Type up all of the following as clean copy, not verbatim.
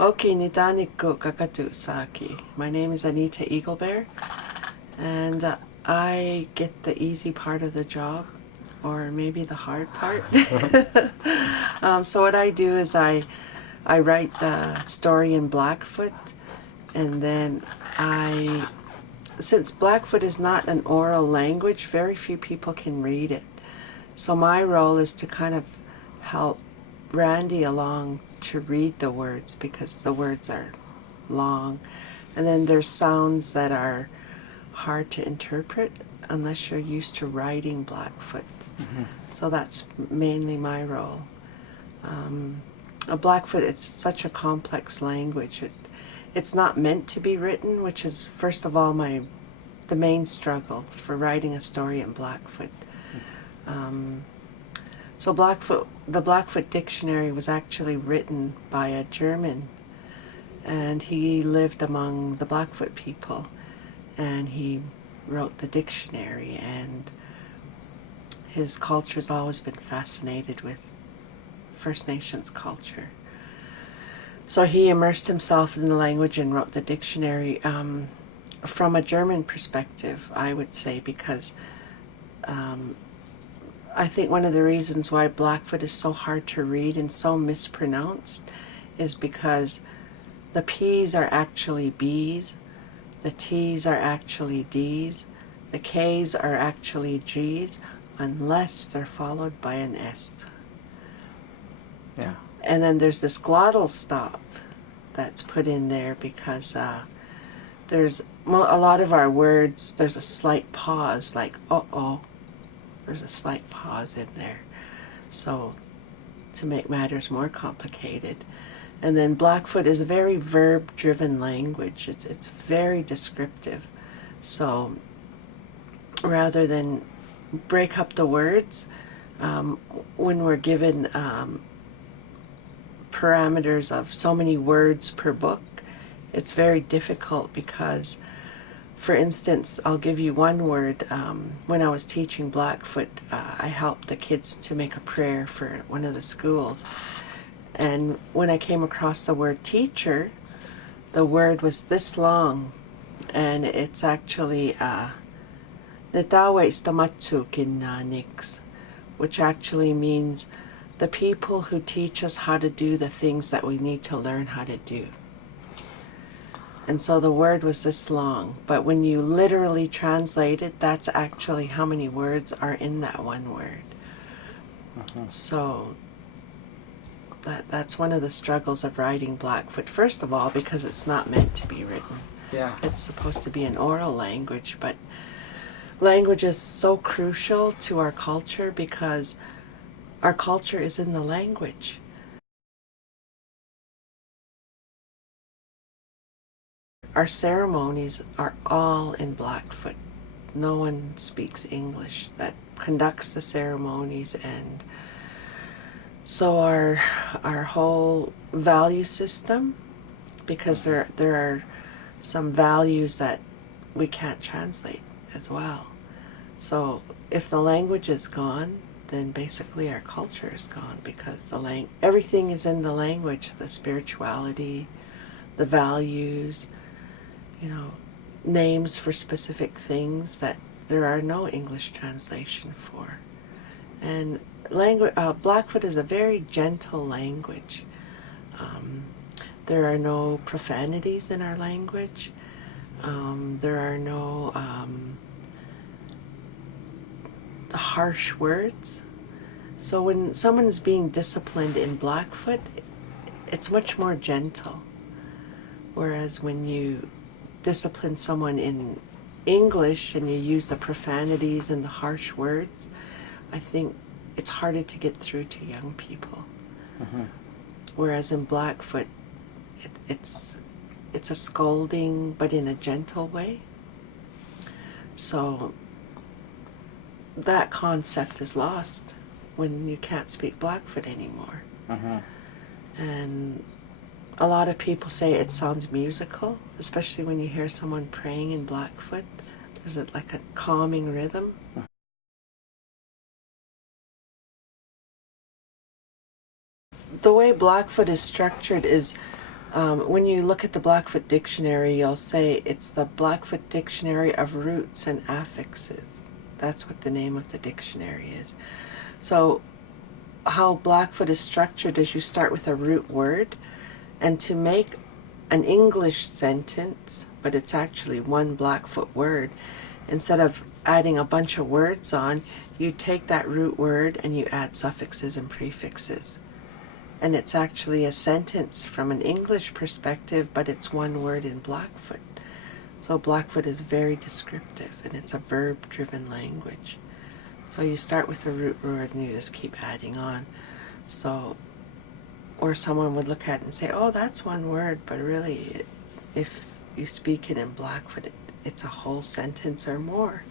Okay, Nidaniko Kakatu Saki. My name is Anita Eagle Bear, and I get the easy part of the job, or maybe the hard part. So what I do is I write the story in Blackfoot, and then since Blackfoot is not an oral language, very few people can read it. So my role is to kind of help Randy along to read the words, because the words are long, and then there's sounds that are hard to interpret unless you're used to writing Blackfoot. So that's mainly my role. A Blackfoot, it's such a complex language. It's not meant to be written, which is first of all the main struggle for writing a story in Blackfoot. So the Blackfoot Dictionary was actually written by a German, and he lived among the Blackfoot people, and he wrote the dictionary, and his culture's always been fascinated with First Nations culture. So he immersed himself in the language and wrote the dictionary from a German perspective, I would say, because I think one of the reasons why Blackfoot is so hard to read and so mispronounced is because the P's are actually B's, the T's are actually D's, the K's are actually G's, unless they're followed by an S. Yeah. And then there's this glottal stop that's put in there because there's a lot of our words, there's a slight pause, like uh-oh. There's a slight pause in there, so to make matters more complicated. And then Blackfoot is a very verb-driven language. It's very descriptive. So rather than break up the words, when we're given parameters of so many words per book, it's very difficult because, for instance, I'll give you one word. When I was teaching Blackfoot, I helped the kids to make a prayer for one of the schools. And when I came across the word teacher, the word was this long. And it's actually Netawe Istamatsu Nix, which actually means the people who teach us how to do the things that we need to learn how to do. And so the word was this long, but when you literally translate it, that's actually how many words are in that one word. So that's one of the struggles of writing Blackfoot. First of all, because it's not meant to be written. Yeah. It's supposed to be an oral language, but language is so crucial to our culture because our culture is in the language. Our ceremonies are all in Blackfoot. No one speaks English that conducts the ceremonies, and so our whole value system, because there are some values that we can't translate as well. So if the language is gone, then basically our culture is gone, because everything is in the language, the spirituality, the values, names for specific things that there are no English translation for. And Blackfoot is a very gentle language. There are no profanities in our language. There are no harsh words. So when someone is being disciplined in Blackfoot, it's much more gentle. Whereas when you discipline someone in English and you use the profanities and the harsh words, I think it's harder to get through to young people. Whereas in Blackfoot, it's a scolding, but in a gentle way. So that concept is lost when you can't speak Blackfoot anymore. And a lot of people say it sounds musical, especially when you hear someone praying in Blackfoot. There's like a calming rhythm. The way Blackfoot is structured is When you look at the Blackfoot Dictionary, you'll say it's the Blackfoot Dictionary of Roots and Affixes. That's what the name of the dictionary is. So how Blackfoot is structured is you start with a root word, and to make an English sentence, but it's actually one Blackfoot word, instead of adding a bunch of words on, you take that root word and you add suffixes and prefixes. And it's actually a sentence from an English perspective, but it's one word in Blackfoot. So Blackfoot is very descriptive, and it's a verb-driven language. So you start with a root word and you just keep adding on. So, or someone would look at it and say, oh, that's one word, but really, if you speak it in Blackfoot, it's a whole sentence or more.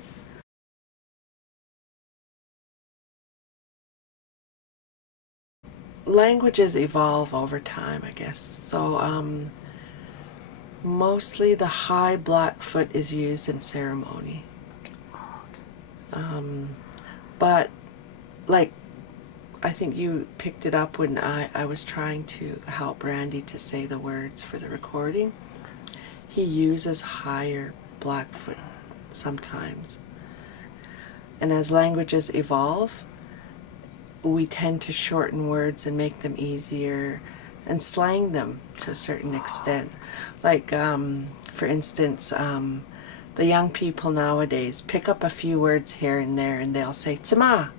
Languages evolve over time, I guess. So mostly the high Blackfoot is used in ceremony. But like, I think you picked it up when I was trying to help Randy to say the words for the recording. He uses higher Blackfoot sometimes. And as languages evolve, we tend to shorten words and make them easier and slang them to a certain extent. Like, for instance, the young people nowadays pick up a few words here and there and they'll say, "Tsama,"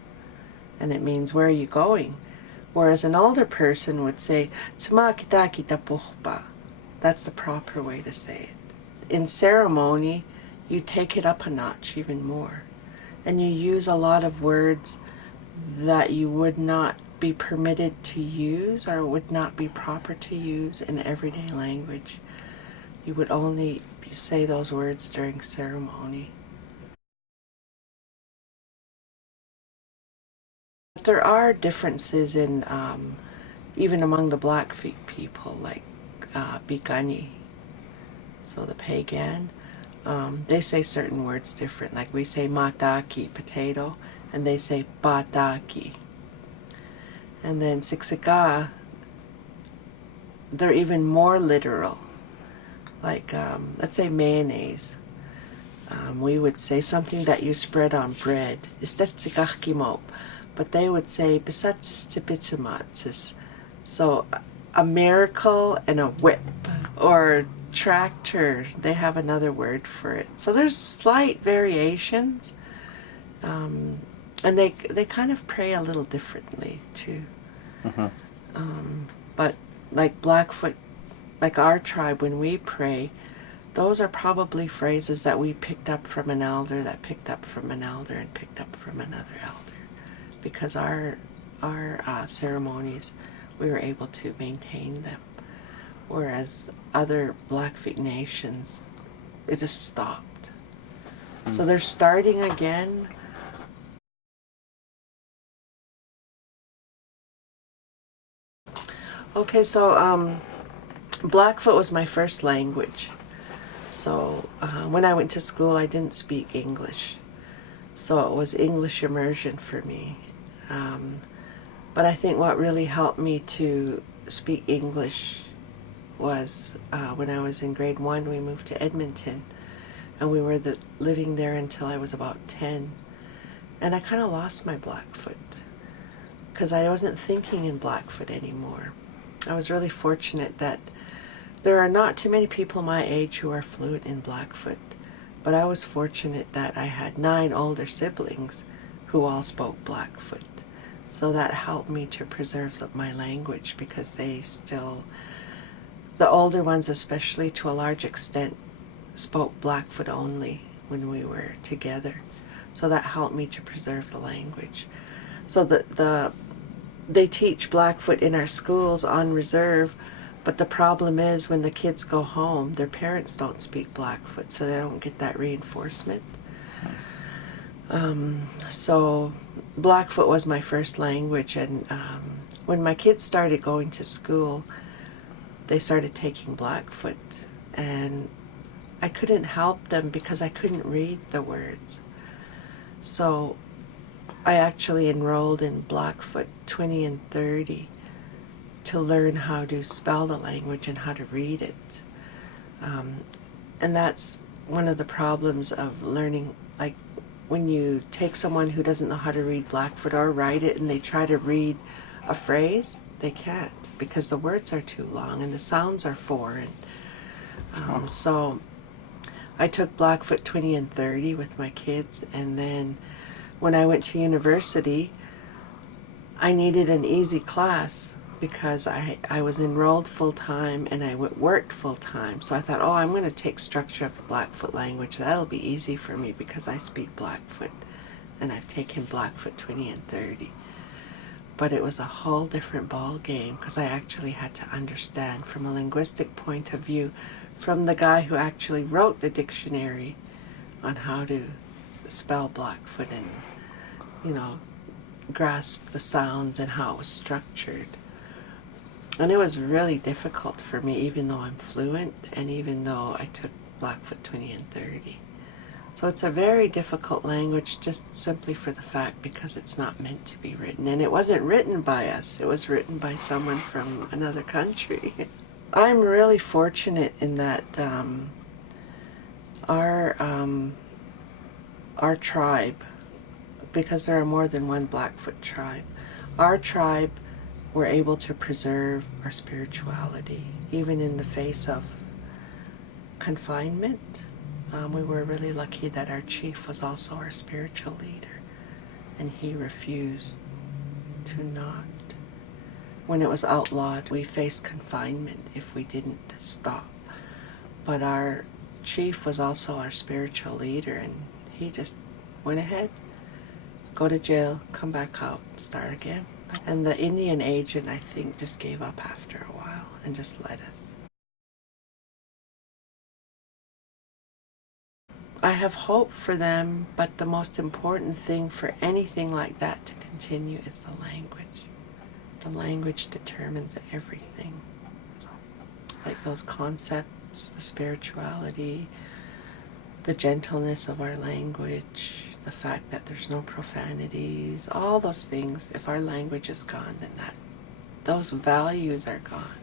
and it means, where are you going? Whereas an older person would say, "Tsama kita kita puhpa." That's the proper way to say it. In ceremony, you take it up a notch even more. And you use a lot of words that you would not be permitted to use or would not be proper to use in everyday language. You would only say those words during ceremony. There are differences in even among the Blackfeet people, like Bikani, so the pagan. They say certain words different, like we say mataki, potato, and they say bataki. And then Siksika, they're even more literal. Like, let's say mayonnaise. We would say something that you spread on bread. But they would say so a miracle and a whip, or tractor, they have another word for it. So there's slight variations, and they kind of pray a little differently too. But like Blackfoot, like our tribe, when we pray, those are probably phrases that we picked up from an elder that picked up from an elder and picked up from another elder, because our ceremonies, we were able to maintain them, whereas other Blackfeet nations, it just stopped. So they're starting again. Okay, so Blackfoot was my first language. So when I went to school, I didn't speak English. So it was English immersion for me. But I think what really helped me to speak English was when I was in grade 1, we moved to Edmonton. And we were living there until I was about 10. And I kind of lost my Blackfoot, because I wasn't thinking in Blackfoot anymore. I was really fortunate that there are not too many people my age who are fluent in Blackfoot, but I was fortunate that I had 9 older siblings who all spoke Blackfoot. So that helped me to preserve my language, because they still, the older ones especially to a large extent, spoke Blackfoot only when we were together. So that helped me to preserve the language. So they teach Blackfoot in our schools on reserve, but the problem is when the kids go home, their parents don't speak Blackfoot, so they don't get that reinforcement. So Blackfoot was my first language, and when my kids started going to school, they started taking Blackfoot, and I couldn't help them because I couldn't read the words. So I actually enrolled in Blackfoot 20 and 30 to learn how to spell the language and how to read it. And that's one of the problems of learning, like when you take someone who doesn't know how to read Blackfoot or write it and they try to read a phrase, they can't because the words are too long and the sounds are foreign. So I took Blackfoot 20 and 30 with my kids, and then when I went to university, I needed an easy class because I was enrolled full-time and I worked full-time. So I thought, oh, I'm going to take structure of the Blackfoot language. That'll be easy for me because I speak Blackfoot and I've taken Blackfoot 20 and 30. But it was a whole different ball game because I actually had to understand from a linguistic point of view from the guy who actually wrote the dictionary on how to spell Blackfoot and, you know, grasp the sounds and how it was structured. And it was really difficult for me, even though I'm fluent and even though I took Blackfoot 20 and 30. So it's a very difficult language just simply for the fact because it's not meant to be written. And it wasn't written by us. It was written by someone from another country. I'm really fortunate in that our tribe, because there are more than one Blackfoot tribe, our tribe were able to preserve our spirituality, even in the face of confinement. We were really lucky that our chief was also our spiritual leader, and he refused to not. When it was outlawed, we faced confinement if we didn't stop. But our chief was also our spiritual leader, and he just went ahead, go to jail, come back out, start again. And the Indian agent, I think, just gave up after a while and just let us. I have hope for them, but the most important thing for anything like that to continue is the language. The language determines everything. Like those concepts, the spirituality, the gentleness of our language, the fact that there's no profanities, all those things. If our language is gone, then those values are gone.